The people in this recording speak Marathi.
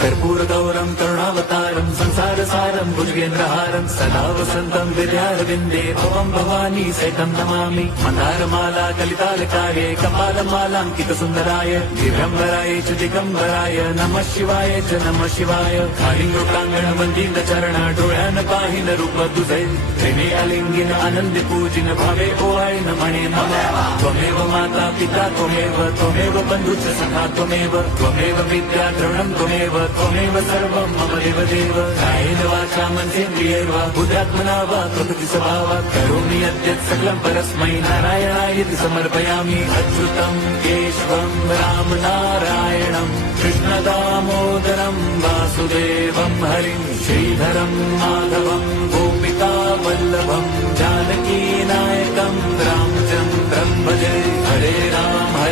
कर्पूरगौरं करुणावतारं संसारसारं भुजगेन्द्रहारं सदा वसन्तं विद्यारविन्दे भवं भवानी सहितं नमामि। मन्दारमाला कलितालकारे कपालमालाङ्कितसुन्दराय दिव्यम्बराय च दिगम्बराय नमः शिवाय च नमः शिवाय। कालिङ्गोटाङ्गण चरण डोळ्यान पाहिन रूप तुझे प्रेमे अलिंगिन आनंदी पूजिन भावे ओवाळीन म्हणे नमः। त्वमेव माता पिता त्वमेव बंधुश्च सखा त्वमेव विद्या द्रवणं त्वमेव सर्वं मम देवदेव। कायेन वाचा मनसेन्द्रियैर्वा बुद्ध्यात्मना वा प्रकृति स्वभावात् करोमि यद्यत् सकलं परस्मै नारायणायति समर्पयामि। अच्युतं केशवं राम नारायणं कृष्ण दामोदरं वासुदेवं हरिं श्रीधरं माधवं गोपिका वल्लभं जानकी नायकं रामचन्द्रं भजे। हरे राम हरे